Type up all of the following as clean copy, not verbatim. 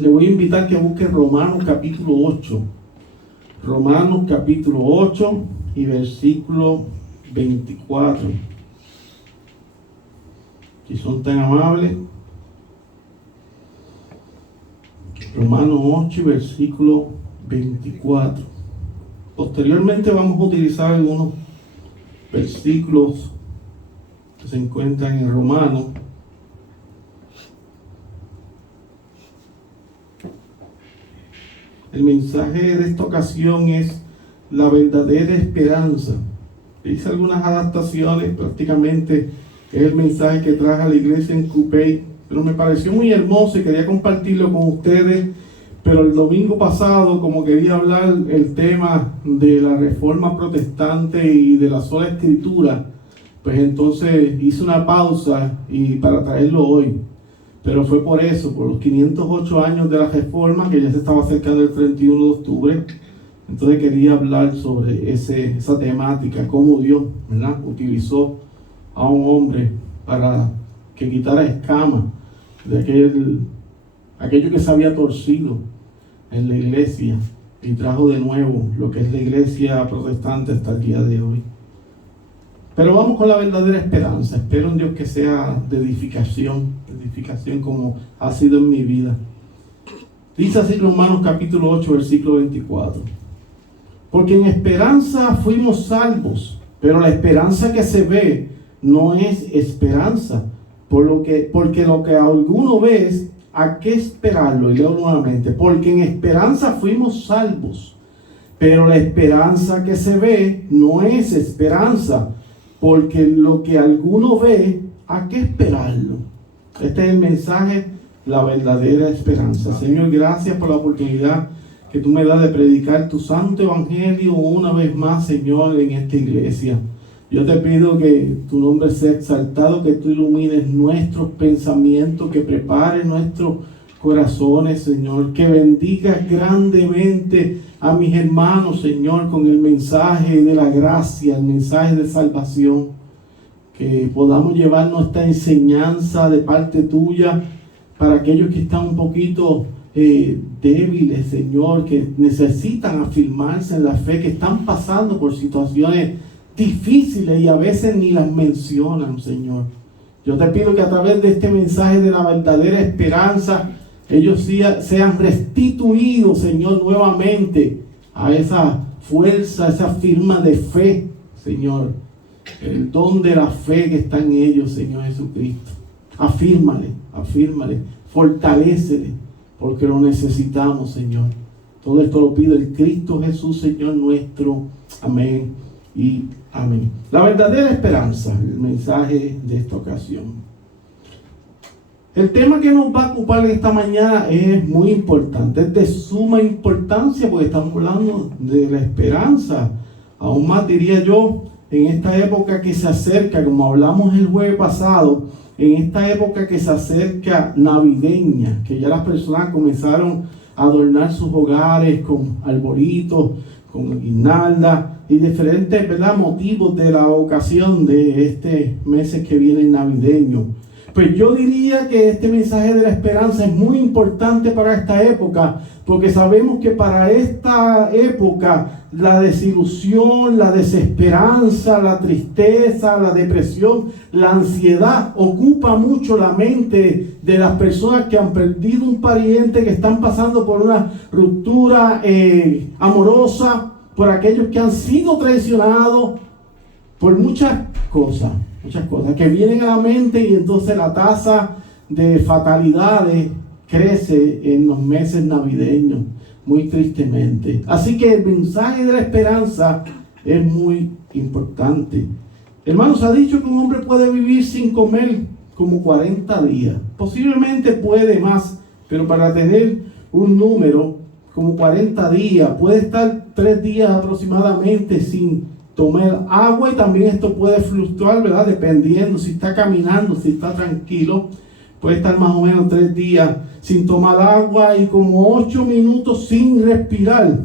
le voy a invitar que busque Romanos capítulo 8. Romanos capítulo 8 y versículo 24. Si son tan amables. Romanos 8 y versículo 24. Posteriormente vamos a utilizar algunos versículos que se encuentran en Romanos. El mensaje de esta ocasión es la verdadera esperanza. Hice algunas adaptaciones, prácticamente es el mensaje que traje a la iglesia en Coupey, pero me pareció muy hermoso y quería compartirlo con ustedes. Pero el domingo pasado, como quería hablar el tema de la reforma protestante y de la sola escritura, pues entonces hice una pausa y para traerlo hoy. Pero fue por eso, por los 508 años de la reforma, que ya se estaba acercando el 31 de octubre. Entonces quería hablar sobre esa temática, cómo Dios, ¿verdad?, utilizó a un hombre para que quitara escamas de aquello que se había torcido en la iglesia y trajo de nuevo lo que es la iglesia protestante hasta el día de hoy. Pero vamos con la verdadera esperanza. Espero en Dios que sea de edificación como ha sido en mi vida. Dice así Romanos capítulo 8, versículo 24. Porque en esperanza fuimos salvos, pero la esperanza que se ve no es esperanza. Porque lo que alguno ve, ¿a qué esperarlo? Y leo nuevamente. Porque en esperanza fuimos salvos, pero la esperanza que se ve no es esperanza. Porque lo que alguno ve, ¿a qué esperarlo? Este es el mensaje, la verdadera esperanza. Señor, gracias por la oportunidad que tú me das de predicar tu santo evangelio una vez más, Señor, en esta iglesia. Yo te pido que tu nombre sea exaltado, que tú ilumines nuestros pensamientos, que prepares nuestros corazones, Señor, que bendigas grandemente a mis hermanos, Señor, con el mensaje de la gracia, el mensaje de salvación, que podamos llevar nuestra enseñanza de parte tuya para aquellos que están un poquito débiles, Señor, que necesitan afirmarse en la fe, que están pasando por situaciones difíciles y a veces ni las mencionan, Señor. Yo te pido que a través de este mensaje de la verdadera esperanza, ellos sean restituidos, Señor, nuevamente a esa fuerza, esa firma de fe, Señor. El don de la fe que está en ellos, Señor Jesucristo. Afírmale, fortalécele, porque lo necesitamos, Señor. Todo esto lo pido en Cristo Jesús, Señor nuestro. Amén y amén. La verdadera esperanza, el mensaje de esta ocasión. El tema que nos va a ocupar esta mañana es muy importante, es de suma importancia porque estamos hablando de la esperanza. Aún más diría yo, en esta época que se acerca, como hablamos el jueves pasado, en esta época que se acerca navideña, que ya las personas comenzaron a adornar sus hogares con arbolitos, con guirnaldas y diferentes, ¿verdad?, motivos de la ocasión de este meses que vienen navideños. Pues yo diría que este mensaje de la esperanza es muy importante para esta época, porque sabemos que para esta época la desilusión, la desesperanza, la tristeza, la depresión, la ansiedad ocupa mucho la mente de las personas que han perdido un pariente, que están pasando por una ruptura amorosa, por aquellos que han sido traicionados, por muchas cosas que vienen a la mente, y entonces la tasa de fatalidades crece en los meses navideños, muy tristemente. Así que el mensaje de la esperanza es muy importante. Hermanos, ha dicho que un hombre puede vivir sin comer como 40 días. Posiblemente puede más, pero para tener un número como 40 días, puede estar 3 días aproximadamente sin tomar agua, y también esto puede fluctuar, ¿verdad?, dependiendo si está caminando, si está tranquilo. Puede estar más o menos 3 días sin tomar agua y como 8 minutos sin respirar.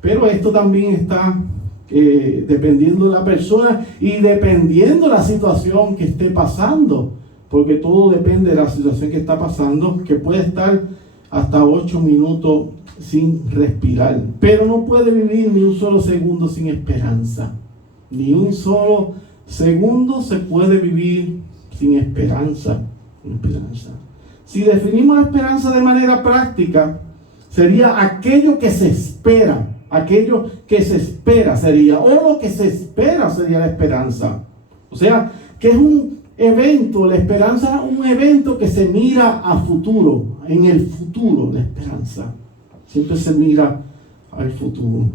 Pero esto también está dependiendo de la persona y dependiendo de la situación que esté pasando, porque todo depende de la situación que está pasando, que puede estar hasta 8 minutos sin respirar. Pero no puede vivir ni un solo segundo sin esperanza. Ni un solo segundo se puede vivir sin esperanza. Si definimos la esperanza de manera práctica, sería aquello que se espera. Aquello que se espera sería, o lo que se espera sería la esperanza. O sea, que es un evento, la esperanza es un evento que se mira a futuro, en el futuro, la esperanza. Siempre se mira al futuro.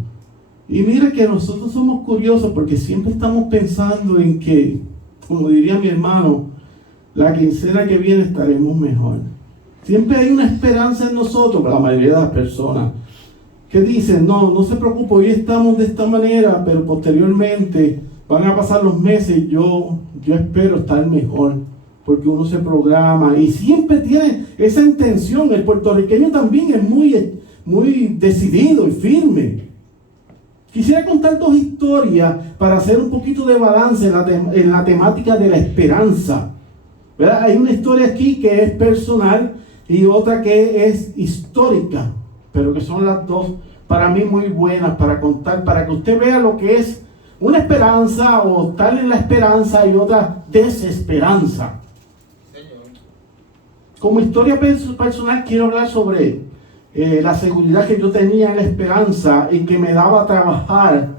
Y mira que nosotros somos curiosos porque siempre estamos pensando en que, como diría mi hermano, la quincena que viene estaremos mejor. Siempre hay una esperanza en nosotros, para la mayoría de las personas, que dicen, no se preocupe, hoy estamos de esta manera, pero posteriormente van a pasar los meses y yo espero estar mejor, porque uno se programa y siempre tiene esa intención. El puertorriqueño también es muy decidido y firme. Quisiera contar 2 historias para hacer un poquito de balance en la temática de la esperanza. ¿Verdad? Hay una historia aquí que es personal y otra que es histórica, pero que son las dos para mí muy buenas para contar, para que usted vea lo que es una esperanza o tal en la esperanza y otra desesperanza. Como historia personal quiero hablar sobre la seguridad que yo tenía en la esperanza y que me daba a trabajar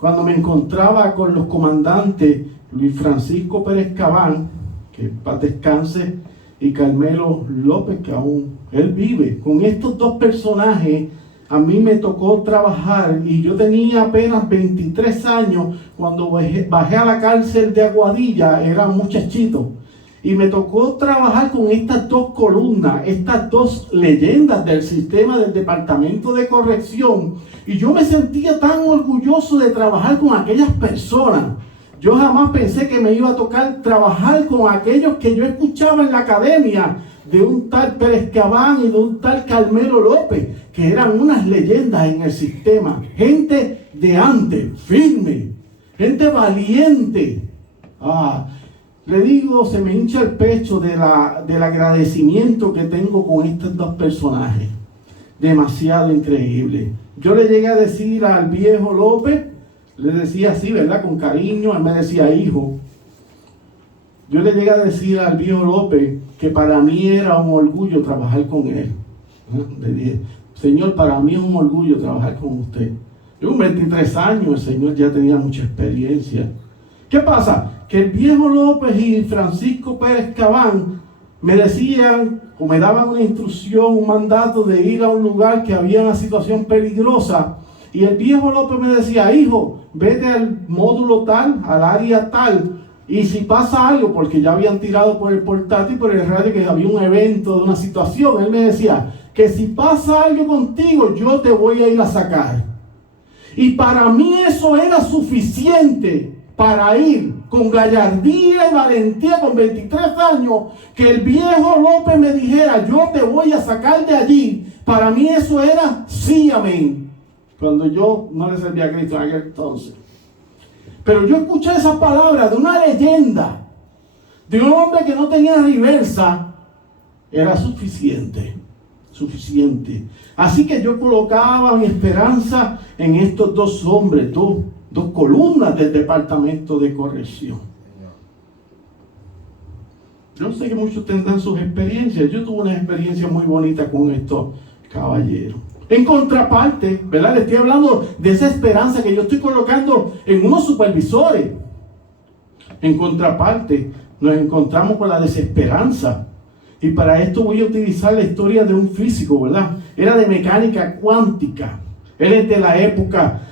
cuando me encontraba con los comandantes Luis Francisco Pérez Cabán, que paz descanse, y Carmelo López, que aún él vive. Con estos 2 personajes a mí me tocó trabajar y yo tenía apenas 23 años cuando bajé a la cárcel de Aguadilla, era un muchachito. Y me tocó trabajar con estas 2 columnas, estas 2 leyendas del sistema del Departamento de Corrección. Y yo me sentía tan orgulloso de trabajar con aquellas personas. Yo jamás pensé que me iba a tocar trabajar con aquellos que yo escuchaba en la academia, de un tal Pérez Cabán y de un tal Carmelo López, que eran unas leyendas en el sistema. Gente de antes, firme, gente valiente. Le digo, se me hincha el pecho del agradecimiento que tengo con estos 2 personajes. Demasiado increíble. Yo le llegué a decir al viejo López, le decía así, ¿verdad? Con cariño, él me decía hijo. Yo le llegué a decir al viejo López que para mí era un orgullo trabajar con él. Le dije, Señor, para mí es un orgullo trabajar con usted. Yo con 23 años, el Señor ya tenía mucha experiencia. ¿Qué pasa? Que el viejo López y Francisco Pérez Cabán me decían, o me daban una instrucción, un mandato de ir a un lugar que había una situación peligrosa. Y el viejo López me decía, hijo, vete al módulo tal, al área tal, y si pasa algo, porque ya habían tirado por el portátil, por el radio, que había un evento, de una situación, él me decía, que si pasa algo contigo, yo te voy a ir a sacar. Y para mí eso era suficiente para ir con gallardía y valentía, con 23 años, que el viejo López me dijera, yo te voy a sacar de allí. Para mí eso era sí, amén. Cuando yo no le servía a Cristo en aquel entonces. Pero yo escuché esas palabras de una leyenda, de un hombre que no tenía reversa, era suficiente. Así que yo colocaba mi esperanza en estos 2 hombres, dos columnas del Departamento de Corrección. Yo sé que muchos tendrán sus experiencias. Yo tuve una experiencia muy bonita con estos caballeros. En contraparte, ¿verdad? Le estoy hablando de esa esperanza que yo estoy colocando en unos supervisores. En contraparte, nos encontramos con la desesperanza. Y para esto voy a utilizar la historia de un físico, ¿verdad? Era de mecánica cuántica. Él es de la época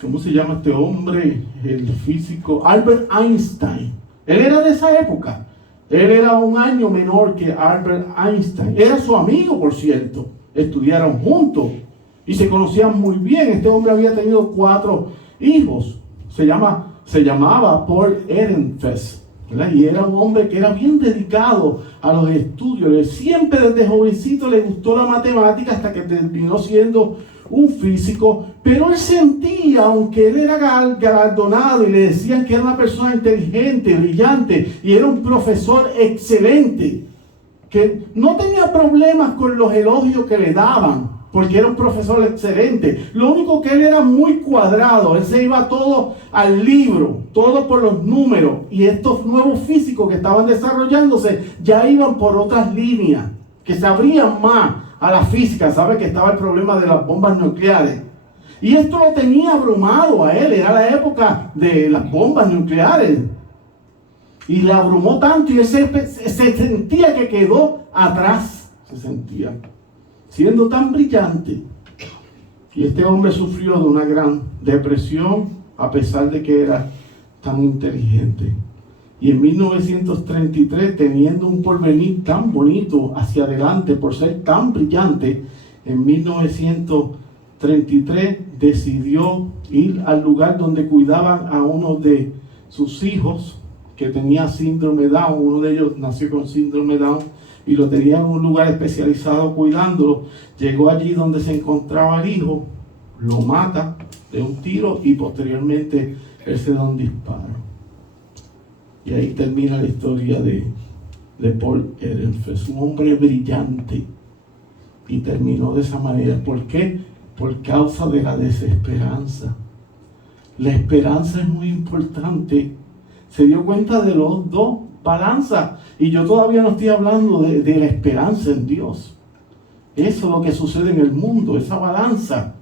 ¿cómo se llama este hombre? El físico Albert Einstein. Él era de esa época. Él era un año menor que Albert Einstein. Era su amigo, por cierto. Estudiaron juntos y se conocían muy bien. Este hombre había tenido 4 hijos. Se llamaba Paul Ehrenfest, ¿verdad? Y era un hombre que era bien dedicado a los estudios. Él siempre desde jovencito le gustó la matemática hasta que terminó siendo un físico, pero él sentía, aunque él era galardonado y le decían que era una persona inteligente, brillante y era un profesor excelente, que no tenía problemas con los elogios que le daban, porque era un profesor excelente. Lo único que él era muy cuadrado, él se iba todo al libro, todo por los números, y estos nuevos físicos que estaban desarrollándose ya iban por otras líneas, que se abrían más a la física. Sabe que estaba el problema de las bombas nucleares, y esto lo tenía abrumado a él. Era la época de las bombas nucleares, y le abrumó tanto, y él se sentía que quedó atrás, se sentía, siendo tan brillante. Y este hombre sufrió de una gran depresión, a pesar de que era tan inteligente. Y en 1933, teniendo un porvenir tan bonito hacia adelante por ser tan brillante, en 1933 decidió ir al lugar donde cuidaban a uno de sus hijos que tenía síndrome Down. Uno de ellos nació con síndrome Down y lo tenía en un lugar especializado cuidándolo. Llegó allí donde se encontraba el hijo, lo mata de un tiro y posteriormente él se da un disparo. Y ahí termina la historia de Paul Ehrenfest, un hombre brillante, y terminó de esa manera. ¿Por qué? Por causa de la desesperanza. La esperanza es muy importante. Se dio cuenta de los dos balanzas, y yo todavía no estoy hablando de la esperanza en Dios. Eso es lo que sucede en el mundo, esa balanza.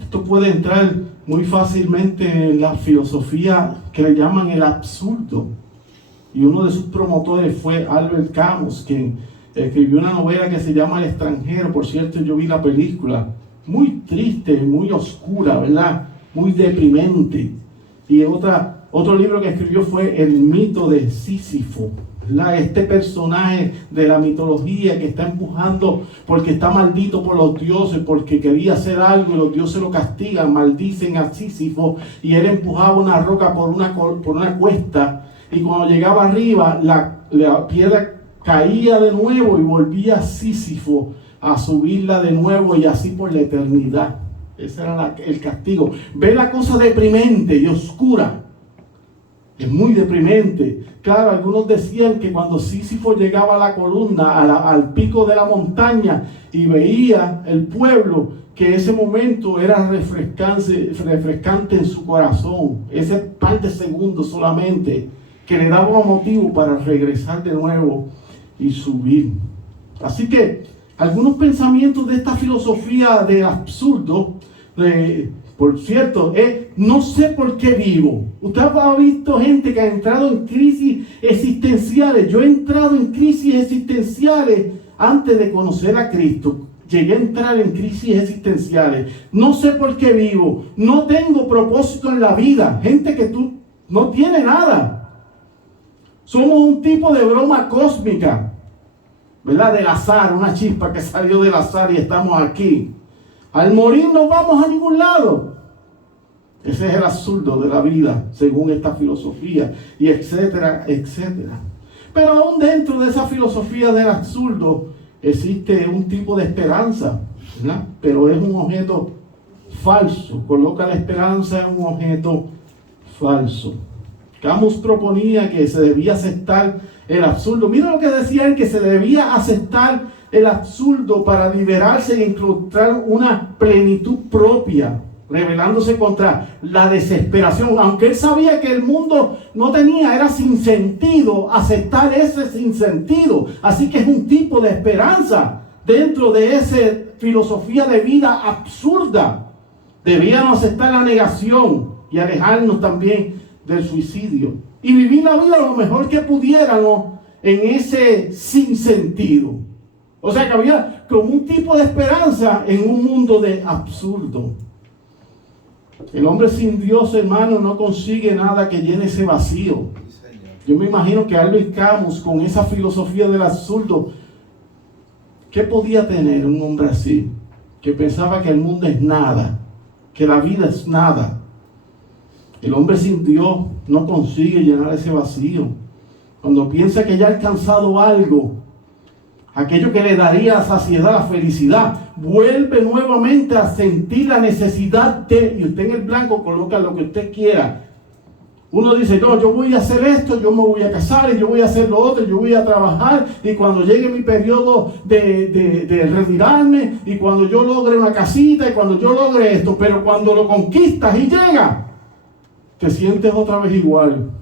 Esto puede entrar muy fácilmente en la filosofía que le llaman el absurdo, y uno de sus promotores fue Albert Camus, quien escribió una novela que se llama El extranjero. Por cierto, yo vi la película, muy triste, muy oscura, ¿verdad? Muy deprimente. Y otro libro que escribió fue El mito de Sísifo, ¿verdad? Este personaje de la mitología que está empujando porque está maldito por los dioses, porque quería hacer algo y los dioses lo castigan, maldicen a Sísifo, y él empujaba una roca por una cuesta, y cuando llegaba arriba la piedra caía de nuevo y volvía Sísifo a subirla de nuevo, y así por la eternidad. Ese era el castigo. Ve la cosa deprimente y oscura. Es muy deprimente. Claro, algunos decían que cuando Sísifo llegaba a la columna, al pico de la montaña, y veía el pueblo, que ese momento era refrescante en su corazón. Ese par de segundos solamente, que le daba un motivo para regresar de nuevo y subir. Así que algunos pensamientos de esta filosofía del absurdo, por cierto, no sé por qué vivo. Usted ha visto gente que ha entrado en crisis existenciales. Yo he entrado en crisis existenciales antes de conocer a Cristo. Llegué a entrar en crisis existenciales. No sé por qué vivo. No tengo propósito en la vida. Gente que tú no tiene nada. Somos un tipo de broma cósmica, ¿verdad? Del azar, una chispa que salió del azar y estamos aquí. Al morir no vamos a ningún lado. Ese es el absurdo de la vida, según esta filosofía, y etcétera, etcétera. Pero aún dentro de esa filosofía del absurdo existe un tipo de esperanza, ¿verdad? Pero es un objeto falso. Coloca la esperanza en un objeto falso. Camus proponía que se debía aceptar el absurdo. Mira lo que decía él, que se debía aceptar el absurdo para liberarse y encontrar una plenitud propia, rebelándose contra la desesperación. Aunque él sabía que el mundo era sin sentido, aceptar ese sinsentido. Así que es un tipo de esperanza dentro de esa filosofía de vida absurda. Debíamos aceptar la negación y alejarnos también del suicidio y vivir la vida lo mejor que pudiéramos en ese sinsentido. O sea que había como un tipo de esperanza en un mundo de absurdo. El hombre sin Dios, hermano, no consigue nada que llene ese vacío. Yo me imagino que Albert Camus, con esa filosofía del absurdo, ¿qué podía tener un hombre así? Que pensaba que el mundo es nada, que la vida es nada. El hombre sin Dios no consigue llenar ese vacío. Cuando piensa que ya ha alcanzado algo, aquello que le daría la saciedad, la felicidad, vuelve nuevamente a sentir la necesidad de, y usted en el blanco coloca lo que usted quiera. Uno dice, no, yo voy a hacer esto, yo me voy a casar, y yo voy a hacer lo otro, yo voy a trabajar, y cuando llegue mi periodo de retirarme, y cuando yo logre una casita, y cuando yo logre esto, pero cuando lo conquistas y llega, te sientes otra vez igual.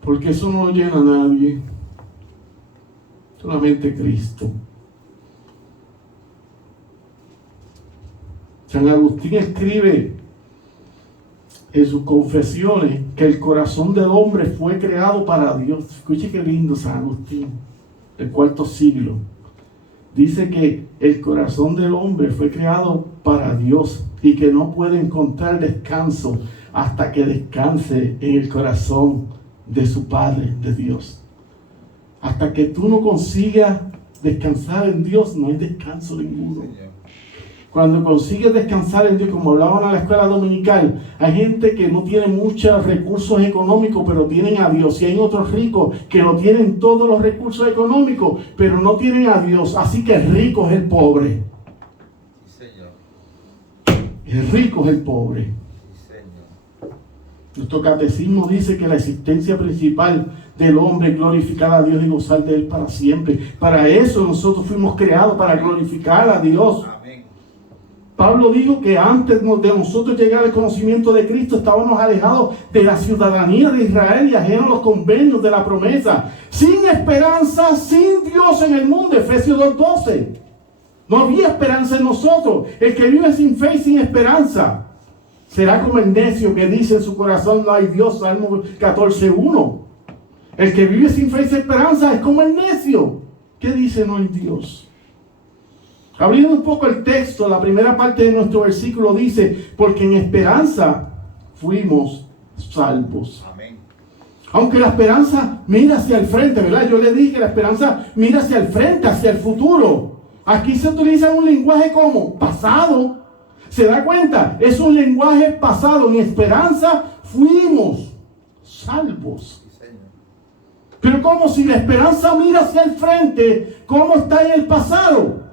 Porque eso no lo llena a nadie. Solamente Cristo. San Agustín escribe en sus confesiones que el corazón del hombre fue creado para Dios. Escuche qué lindo San Agustín, del IV siglo. Dice que el corazón del hombre fue creado para Dios y que no puede encontrar descanso hasta que descanse en el corazón de su Padre, de Dios. Hasta que tú no consigas descansar en Dios, no hay descanso ninguno. Cuando consigues descansar en Dios, como hablaban en la escuela dominical, hay gente que no tiene muchos recursos económicos, pero tienen a Dios. Y hay otros ricos que no tienen todos los recursos económicos, pero no tienen a Dios. Así que el rico es el pobre. Sí, Señor. El rico es el pobre. Sí, Señor. Nuestro catecismo dice que la existencia principal del hombre es glorificar a Dios y gozar de Él para siempre. Para eso nosotros fuimos creados, para glorificar a Dios. Amén. Pablo dijo que antes de nosotros llegar al conocimiento de Cristo estábamos alejados de la ciudadanía de Israel y ajenos a los convenios de la promesa, sin esperanza, sin Dios en el mundo. Efesios 2:12. No había esperanza en nosotros. El que vive sin fe y sin esperanza será como el necio que dice en su corazón no hay Dios. Salmo 14:1. El que vive sin fe y sin esperanza es como el necio que dice no hay Dios. Abriendo un poco el texto, la primera parte de nuestro versículo dice, porque en esperanza fuimos salvos. Amén. Aunque la esperanza mira hacia el frente, ¿verdad? Yo le dije que la esperanza mira hacia el frente, hacia el futuro. Aquí se utiliza un lenguaje como pasado. ¿Se da cuenta? Es un lenguaje pasado. En esperanza fuimos salvos. Sí, Señor. Pero como si la esperanza mira hacia el frente, ¿cómo está en el pasado?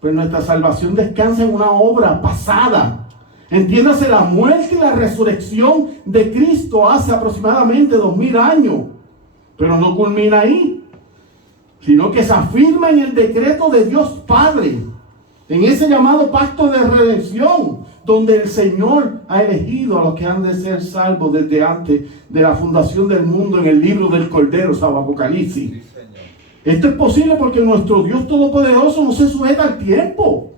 Pues nuestra salvación descansa en una obra pasada. Entiéndase, la muerte y la resurrección de Cristo hace aproximadamente 2000 años. Pero no culmina ahí, sino que se afirma en el decreto de Dios Padre, en ese llamado pacto de redención, donde el Señor ha elegido a los que han de ser salvos desde antes de la fundación del mundo, en el libro del Cordero, salvo Apocalipsis. Sí, Señor. Esto es posible porque nuestro Dios Todopoderoso no se sujeta al tiempo.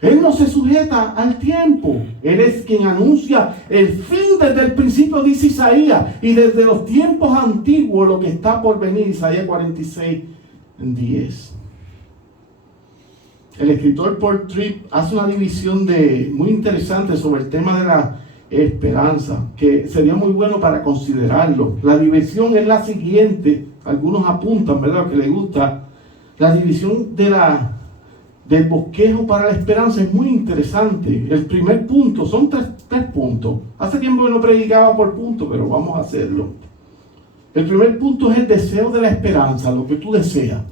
Él no se sujeta al tiempo. Él es quien anuncia el fin desde el principio, dice Isaías, y desde los tiempos antiguos lo que está por venir. Isaías 46:10. El escritor Paul Tripp hace una división muy interesante sobre el tema de la esperanza, que sería muy bueno para considerarlo. La división es la siguiente. Algunos apuntan, ¿verdad?, que les gusta. La división del bosquejo para la esperanza es muy interesante. El primer punto, son tres puntos. Hace tiempo que no predicaba por puntos, pero vamos a hacerlo. El primer punto es el deseo de la esperanza, lo que tú deseas.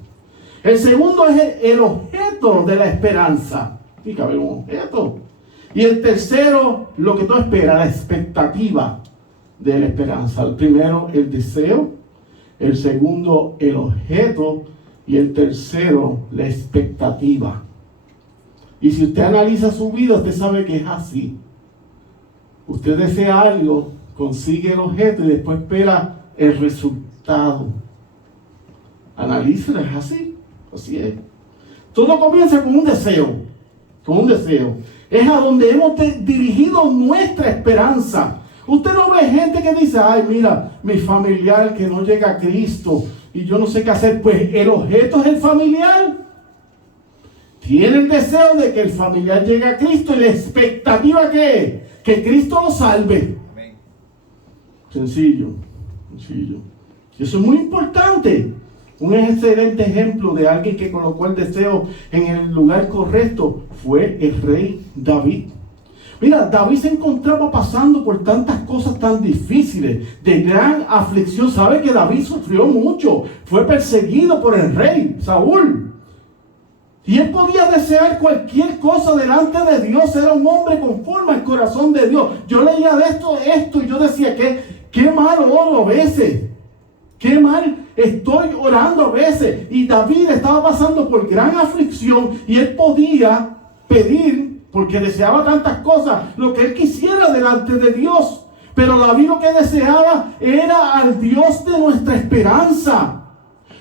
El segundo es el objeto de la esperanza. Tiene que haber un objeto. Y el tercero, lo que tú esperas, la expectativa de la esperanza. El primero, el deseo. El segundo, el objeto. Y el tercero, la expectativa. Y si usted analiza su vida, usted sabe que es así. Usted desea algo, consigue el objeto y después espera el resultado. Analícelo, es así. Así es. Todo comienza con un deseo. Con un deseo. Es a donde hemos dirigido nuestra esperanza. Usted no ve gente que dice, ay, mira, mi familiar que no llega a Cristo y yo no sé qué hacer. Pues el objeto es el familiar. Tiene el deseo de que el familiar llegue a Cristo y la expectativa ¿qué es? Que Cristo lo salve. Amén. Sencillo. Y eso es muy importante. Un excelente ejemplo de alguien que colocó el deseo en el lugar correcto fue el rey David. Mira, David se encontraba pasando por tantas cosas tan difíciles, de gran aflicción. Sabe que David sufrió mucho, fue perseguido por el rey Saúl. Y él podía desear cualquier cosa delante de Dios. Era un hombre conforme al corazón de Dios. Yo leía de esto y yo decía que qué mal oro a veces. Qué mal estoy orando a veces. Y David estaba pasando por gran aflicción y él podía pedir, porque deseaba tantas cosas, lo que él quisiera delante de Dios. Pero David lo que deseaba era al Dios de nuestra esperanza.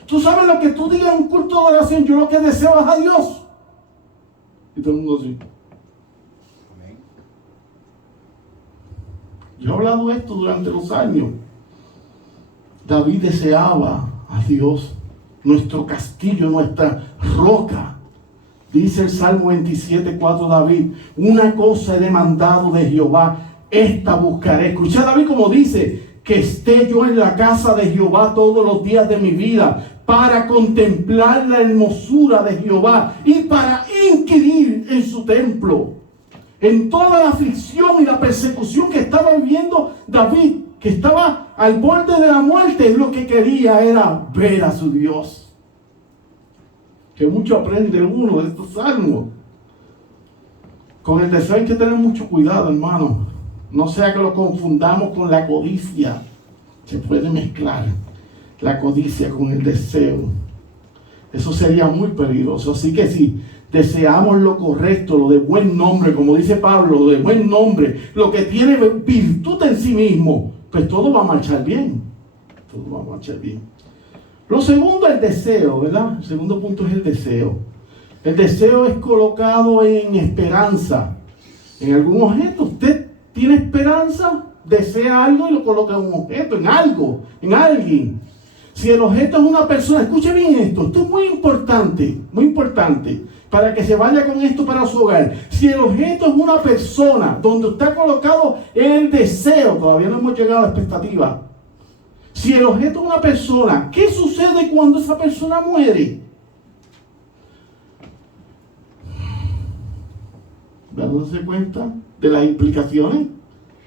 Tú sabes lo que tú digas en un culto de oración, yo lo que deseo es a Dios. Y todo el mundo así. Yo he hablado esto durante los años. David deseaba a Dios, nuestro castillo, nuestra roca. Dice el Salmo 27:4 David: una cosa he demandado de Jehová, esta buscaré. Escucha David como dice: que esté yo en la casa de Jehová todos los días de mi vida, para contemplar la hermosura de Jehová y para inquirir en su templo. En toda la aflicción y la persecución que estaba viviendo David, que estaba al borde de la muerte, lo que quería era ver a su Dios. Que mucho aprende uno de estos salmos. Con el deseo hay que tener mucho cuidado, hermano. No sea que lo confundamos con la codicia. Se puede mezclar la codicia con el deseo. Eso sería muy peligroso. Así que si deseamos lo correcto, lo de buen nombre, como dice Pablo, lo de buen nombre, lo que tiene virtud en sí mismo, pues todo va a marchar bien. Todo va a marchar bien. Lo segundo es el deseo, ¿verdad? El segundo punto es el deseo. El deseo es colocado en esperanza. En algún objeto, usted tiene esperanza, desea algo y lo coloca en un objeto, en algo, en alguien. Si el objeto es una persona, escuche bien esto es muy importante, para que se vaya con esto para su hogar. Si el objeto es una persona, donde usted ha colocado el deseo, todavía no hemos llegado a la expectativa. Si el objeto es una persona, ¿qué sucede cuando esa persona muere? ¿Dándose cuenta de las implicaciones?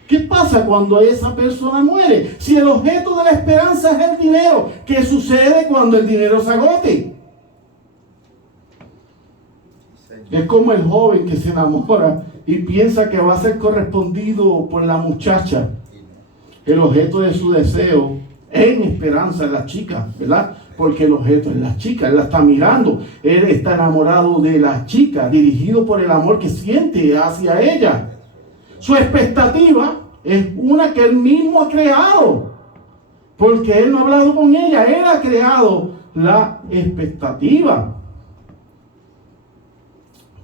¿Qué pasa cuando esa persona muere? Si el objeto de la esperanza es el dinero, ¿qué sucede cuando el dinero se agote? Es como el joven que se enamora y piensa que va a ser correspondido por la muchacha. El objeto de su deseo en esperanza es la chica, ¿verdad? Porque el objeto es la chica, él la está mirando, él está enamorado de la chica, dirigido por el amor que siente hacia ella. Su expectativa es una que él mismo ha creado, porque él no ha hablado con ella, él ha creado la expectativa.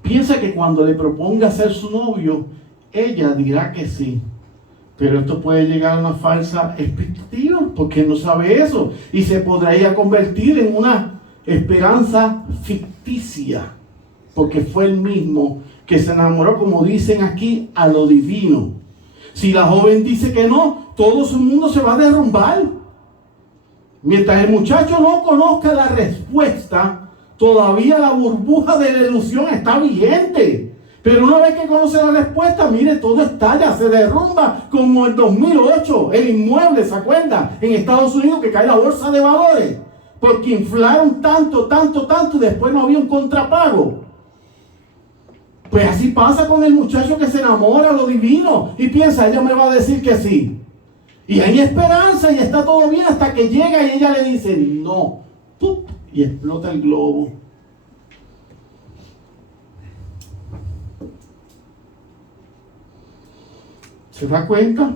Piensa que cuando le proponga ser su novio, ella dirá que sí. Pero esto puede llegar a una falsa expectativa, porque no sabe eso, y se podría convertir en una esperanza ficticia, porque fue el mismo que se enamoró, como dicen aquí, a lo divino. Si la joven dice que no, todo su mundo se va a derrumbar. Mientras el muchacho no conozca la respuesta, todavía la burbuja de la ilusión está vigente. Pero una vez que conoce la respuesta, mire, todo estalla, se derrumba, como en 2008, el inmueble, ¿se acuerda? En Estados Unidos, que cae la bolsa de valores, porque inflaron tanto, y después no había un contrapago. Pues así pasa con el muchacho que se enamora a lo divino y piensa, ella me va a decir que sí. Y hay esperanza y está todo bien hasta que llega y ella le dice no. ¡Pup! Y explota el globo. ¿Se da cuenta?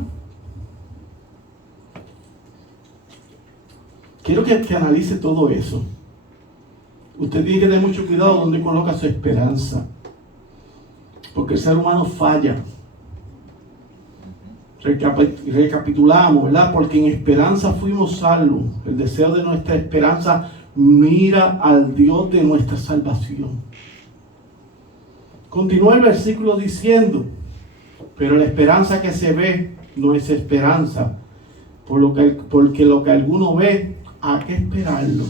Quiero que analice todo eso. Usted tiene que tener mucho cuidado donde coloca su esperanza. Porque el ser humano falla. Recapitulamos, ¿verdad? Porque en esperanza fuimos salvos. El deseo de nuestra esperanza mira al Dios de nuestra salvación. Continúa el versículo diciendo: pero la esperanza que se ve no es esperanza, porque lo que alguno ve, hay que esperarlo.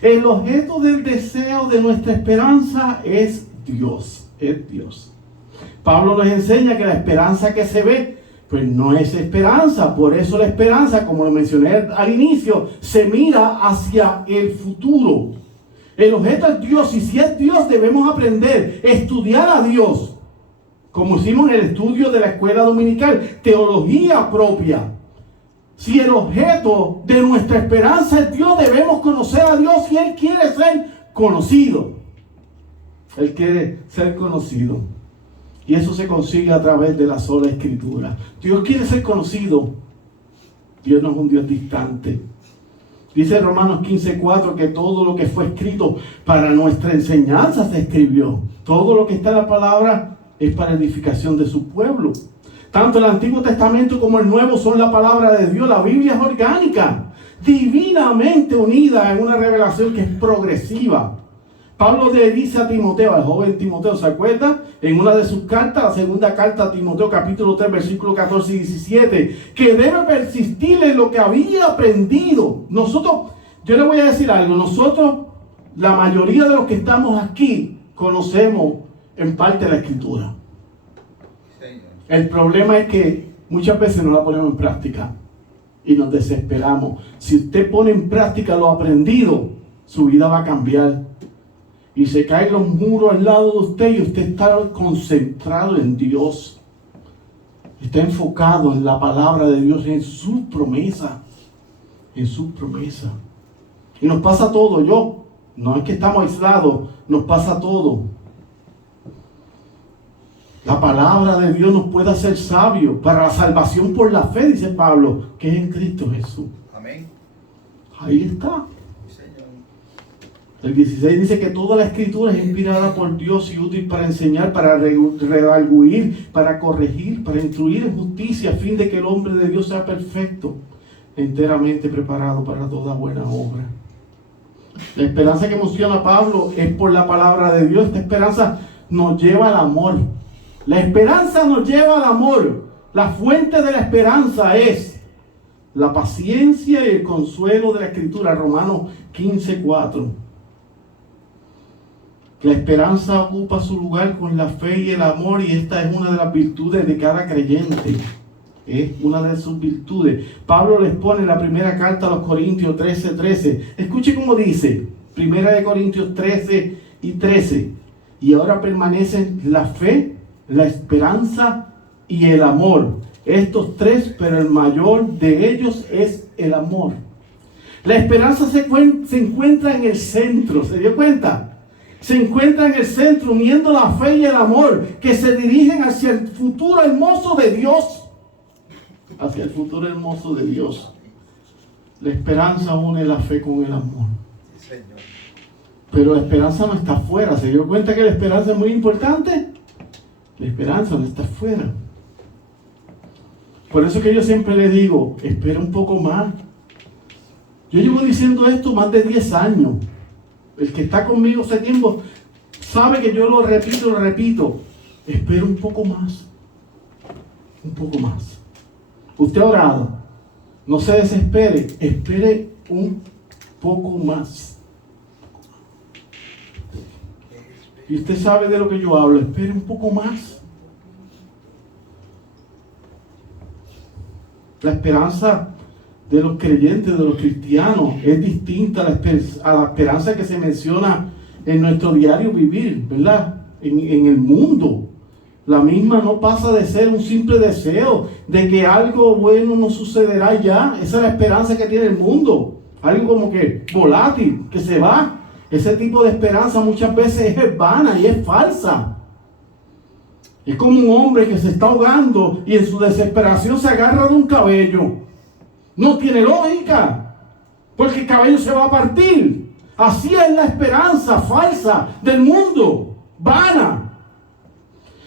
El objeto del deseo de nuestra esperanza es Dios. Pablo nos enseña que la esperanza que se ve, pues no es esperanza. Por eso la esperanza, como lo mencioné al inicio, se mira hacia el futuro. El objeto es Dios, y si es Dios debemos aprender, estudiar a Dios, como hicimos en el estudio de la escuela dominical, teología propia. Si el objeto de nuestra esperanza es Dios, debemos conocer a Dios y Él quiere ser conocido. Él quiere ser conocido. Y eso se consigue a través de la sola Escritura. Dios quiere ser conocido. Dios no es un Dios distante. Dice Romanos 15:4 que todo lo que fue escrito para nuestra enseñanza se escribió. Todo lo que está en la palabra es para edificación de su pueblo. Tanto el Antiguo Testamento como el Nuevo son la palabra de Dios. La Biblia es orgánica, divinamente unida en una revelación que es progresiva. Pablo le dice a Timoteo, al joven Timoteo, ¿se acuerda? En una de sus cartas, la segunda carta a Timoteo, capítulo 3, versículos 14 y 17, que debe persistir en lo que había aprendido. Nosotros, yo le voy a decir algo, nosotros, la mayoría de los que estamos aquí, conocemos en parte la Escritura. El problema es que muchas veces no la ponemos en práctica y nos desesperamos. Si usted pone en práctica lo aprendido, su vida va a cambiar. Y se caen los muros al lado de usted y usted está concentrado en Dios. Está enfocado en la palabra de Dios, en su promesa. En su promesa. Y nos pasa todo, no es que estamos aislados, nos pasa todo. La palabra de Dios nos puede hacer sabios para la salvación por la fe, dice Pablo, que es en Cristo Jesús. Amén. Ahí está. Sí, Señor. El 16 dice que toda la Escritura es inspirada por Dios y útil para enseñar, para redarguir, para corregir, para instruir en justicia, a fin de que el hombre de Dios sea perfecto, enteramente preparado para toda buena obra. La esperanza que menciona Pablo es por la palabra de Dios. Esta esperanza nos lleva al amor. La esperanza nos lleva al amor. La fuente de la esperanza es la paciencia y el consuelo de la Escritura. Romanos 15:4. La esperanza ocupa su lugar con la fe y el amor, y esta es una de las virtudes de cada creyente. Es una de sus virtudes. Pablo les pone en la primera carta a los Corintios 13:13. Escuche cómo dice, primera de Corintios 13:13. Y ahora permanecen la fe, la esperanza y el amor. Estos tres, pero el mayor de ellos es el amor. La esperanza se encuentra en el centro, ¿se dio cuenta? Se encuentra en el centro, uniendo la fe y el amor, que se dirigen hacia el futuro hermoso de Dios. Hacia el futuro hermoso de Dios. La esperanza une la fe con el amor. Sí, Señor. Pero la esperanza no está afuera. ¿Se dio cuenta que la esperanza es muy importante? La esperanza no está afuera. Por eso que yo siempre le digo, espera un poco más. Yo llevo diciendo esto más de 10 años. El que está conmigo hace tiempo sabe que yo lo repito. Espera un poco más. Un poco más. Usted ha orado. No se desespere. Espere un poco más. Y usted sabe de lo que yo hablo. Espere un poco más. La esperanza de los creyentes, de los cristianos, es distinta a la esperanza que se menciona en nuestro diario vivir, ¿verdad? En el mundo. La misma no pasa de ser un simple deseo de que algo bueno nos sucederá ya. Esa es la esperanza que tiene el mundo. Algo como que volátil, que se va. Ese tipo de esperanza muchas veces es vana y es falsa. Es como un hombre que se está ahogando y en su desesperación se agarra de un cabello. No tiene lógica, porque el cabello se va a partir. Así es la esperanza falsa del mundo, vana.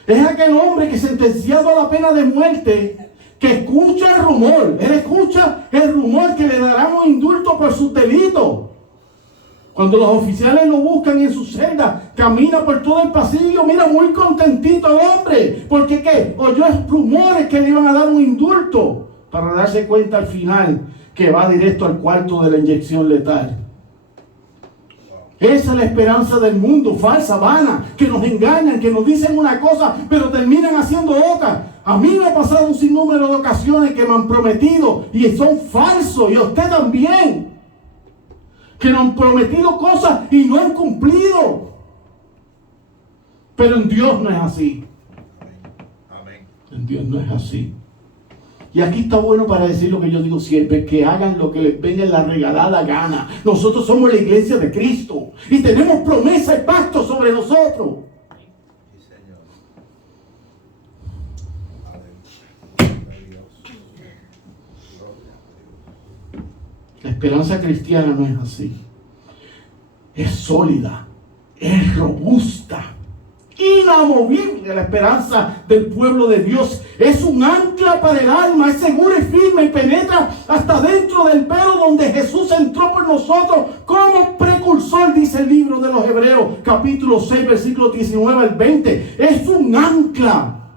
Es aquel hombre que, sentenciado a la pena de muerte, que escucha el rumor. Él escucha el rumor que le darán un indulto por sus delitos. Cuando los oficiales lo buscan en su celda, camina por todo el pasillo, mira muy contentito el hombre. ¿Porque qué? Oyó rumores que le iban a dar un indulto, para darse cuenta al final que va directo al cuarto de la inyección letal. Esa es la esperanza del mundo, falsa, vana, que nos engañan, que nos dicen una cosa, pero terminan haciendo otra. A mí me ha pasado un sinnúmero de ocasiones que me han prometido y son falsos, y a usted también, que nos han prometido cosas y no han cumplido. Pero en Dios no es así. Amén. En Dios no es así. Y aquí está bueno para decir lo que yo digo siempre, que hagan lo que les venga en la regalada gana. Nosotros somos la iglesia de Cristo y tenemos promesa y pacto sobre nosotros. Sí, Señor. La esperanza cristiana no es así. Es sólida, es robusta, inamovible. La esperanza del pueblo de Dios es un ancla para el alma, es segura y firme y penetra hasta dentro del velo donde Jesús entró por nosotros como precursor, dice el libro de los Hebreos, capítulo 6, versículos 19 al 20. Es un ancla.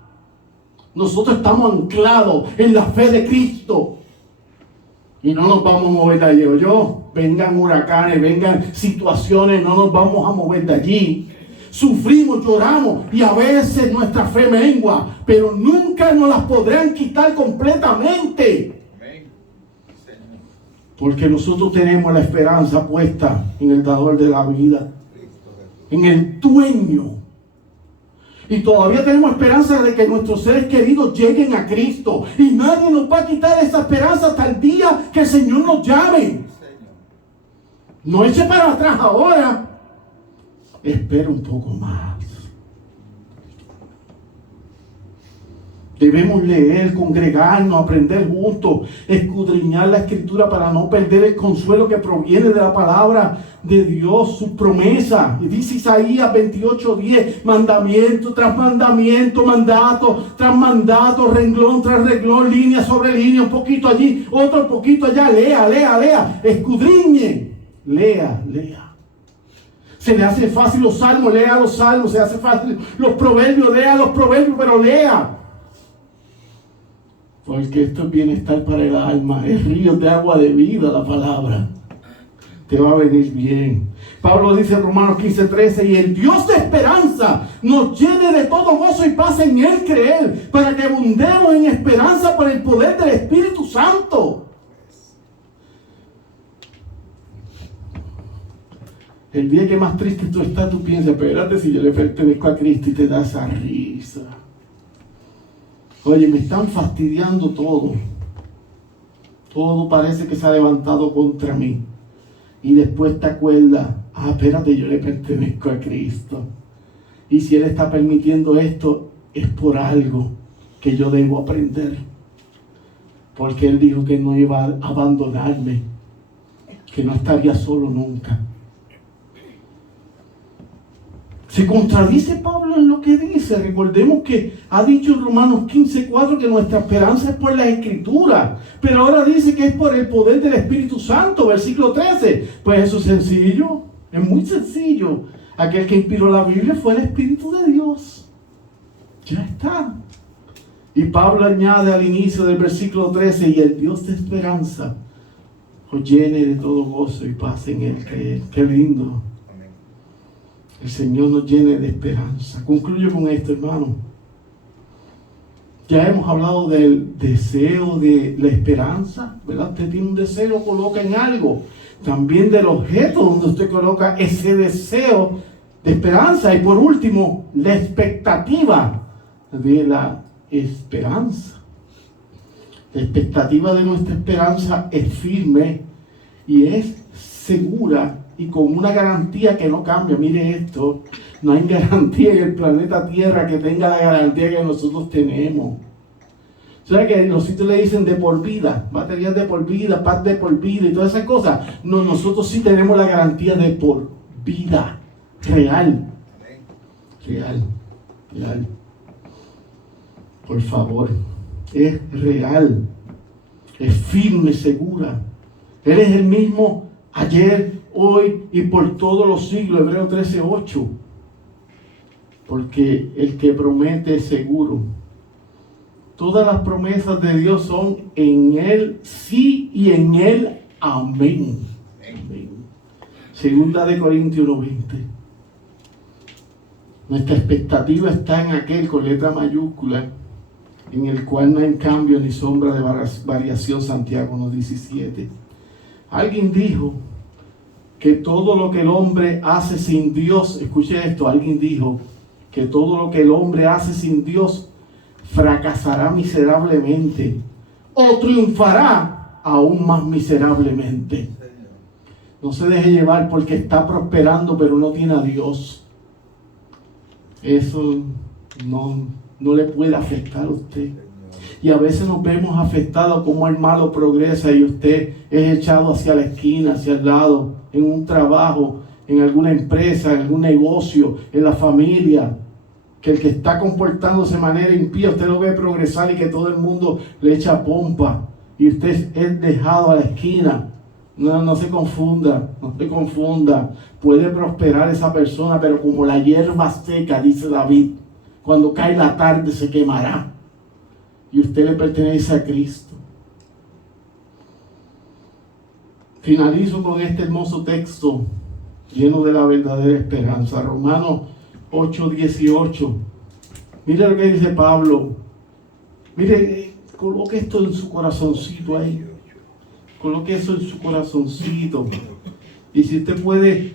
Nosotros estamos anclados en la fe de Cristo y no nos vamos a mover de allí. Vengan huracanes, vengan situaciones, no nos vamos a mover de allí. Sufrimos, lloramos y a veces nuestra fe mengua, pero nunca nos las podrán quitar completamente. Amén. Señor. Porque nosotros tenemos la esperanza puesta en el dador de la vida, en el dueño. Y todavía tenemos esperanza de que nuestros seres queridos lleguen a Cristo. Y nadie nos va a quitar esa esperanza hasta el día que el Señor nos llame. Señor. No eche para atrás ahora. Espera un poco más. Debemos leer, congregarnos, aprender juntos, escudriñar la Escritura para no perder el consuelo que proviene de la palabra de Dios, su promesa. Y dice Isaías 28:10, mandamiento tras mandamiento, mandato tras mandato, renglón tras renglón, línea sobre línea, un poquito allí, otro poquito allá. Lea, escudriñe, lea. Se le hace fácil los salmos, lea los salmos. Se hace fácil los proverbios, lea los proverbios, pero lea. Porque esto es bienestar para el alma, es río de agua de vida la palabra. Te va a venir bien. Pablo dice en Romanos 15:13, y el Dios de esperanza nos llene de todo gozo y paz en Él creer, para que abundemos en esperanza por el poder del Espíritu Santo. El día que más triste tú estás, tú piensas, espérate, si yo le pertenezco a Cristo, y te da esa risa. Oye, me están fastidiando todo. Todo parece que se ha levantado contra mí. Y después te acuerdas, espérate, yo le pertenezco a Cristo. Y si Él está permitiendo esto, es por algo que yo debo aprender. Porque Él dijo que no iba a abandonarme, que no estaría solo nunca. Se contradice Pablo en lo que dice. Recordemos que ha dicho en Romanos 15:4 que nuestra esperanza es por la Escritura. Pero ahora dice que es por el poder del Espíritu Santo, versículo 13. Pues eso es sencillo, es muy sencillo. Aquel que inspiró la Biblia fue el Espíritu de Dios. Ya está. Y Pablo añade al inicio del versículo 13, y el Dios de esperanza os llene de todo gozo y paz en Él creer. Qué lindo. El Señor nos llene de esperanza. Concluyo con esto, hermano. Ya hemos hablado del deseo de la esperanza, ¿verdad? Usted tiene un deseo, coloca en algo. También del objeto donde usted coloca ese deseo de esperanza. Y por último, la expectativa de la esperanza. La expectativa de nuestra esperanza es firme y es segura y con una garantía que no cambia. Mire esto, no hay garantía en el planeta Tierra que tenga la garantía que nosotros tenemos. ¿Sabe que los sitios le dicen de por vida? Baterías de por vida, paz de por vida y todas esas cosas. No, nosotros sí tenemos la garantía de por vida. Real. Por favor, es real. Es firme, segura. Él es el mismo ayer, hoy y por todos los siglos. Hebreos 13:8. Porque el que promete es seguro. Todas las promesas de Dios son en Él sí y en Él amén. Amén. Segunda de Corintios 1:20. Nuestra expectativa está en aquel con letra mayúscula, en el cual no hay cambio ni sombra de variación. Santiago 1:17. Alguien dijo que todo lo que el hombre hace sin Dios, escuche esto, alguien dijo que todo lo que el hombre hace sin Dios fracasará miserablemente o triunfará aún más miserablemente. No se deje llevar porque está prosperando pero no tiene a Dios. Eso no le puede afectar a usted. Y a veces nos vemos afectados como el malo progresa y usted es echado hacia la esquina, hacia el lado, en un trabajo, en alguna empresa, en algún negocio, en la familia. Que el que está comportándose de manera impía, usted lo ve progresar y que todo el mundo le echa pompa. Y usted es dejado a la esquina. No se confunda, no se confunda. Puede prosperar esa persona, pero como la hierba seca, dice David, cuando cae la tarde se quemará. Y usted le pertenece a Cristo. Finalizo con este hermoso texto lleno de la verdadera esperanza. Romanos 8:18. Mire lo que dice Pablo. Mire, coloque esto en su corazoncito ahí. Coloque eso en su corazoncito. Y si usted puede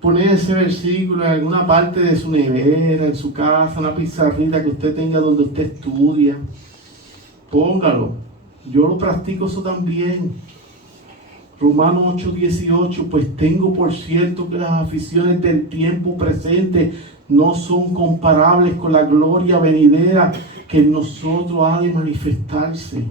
poner ese versículo en alguna parte de su nevera, en su casa, una pizarrita que usted tenga donde usted estudia, póngalo. Yo lo practico eso también. Romanos 8:18, pues tengo por cierto que las aflicciones del tiempo presente no son comparables con la gloria venidera que en nosotros ha de manifestarse.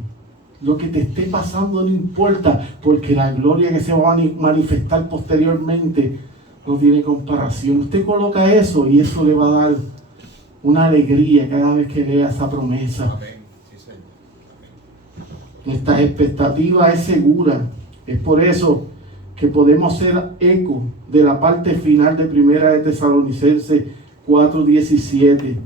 Lo que te esté pasando no importa, porque la gloria que se va a manifestar posteriormente no tiene comparación. Usted coloca eso y eso le va a dar una alegría cada vez que lea esa promesa. Amén. Sí, Señor. Amén. Nuestra expectativa es segura. Es por eso que podemos hacer eco de la parte final de Primera de Tesalonicenses 4:17.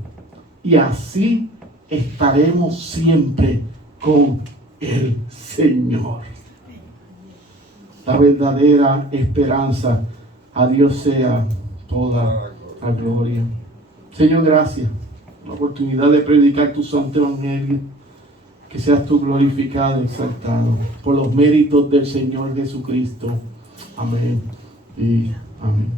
Y así estaremos siempre con el Señor. La verdadera esperanza. A Dios sea toda la gloria. Señor, gracias por la oportunidad de predicar tu santo evangelio. Que seas tú glorificado y exaltado por los méritos del Señor Jesucristo. Amén y amén.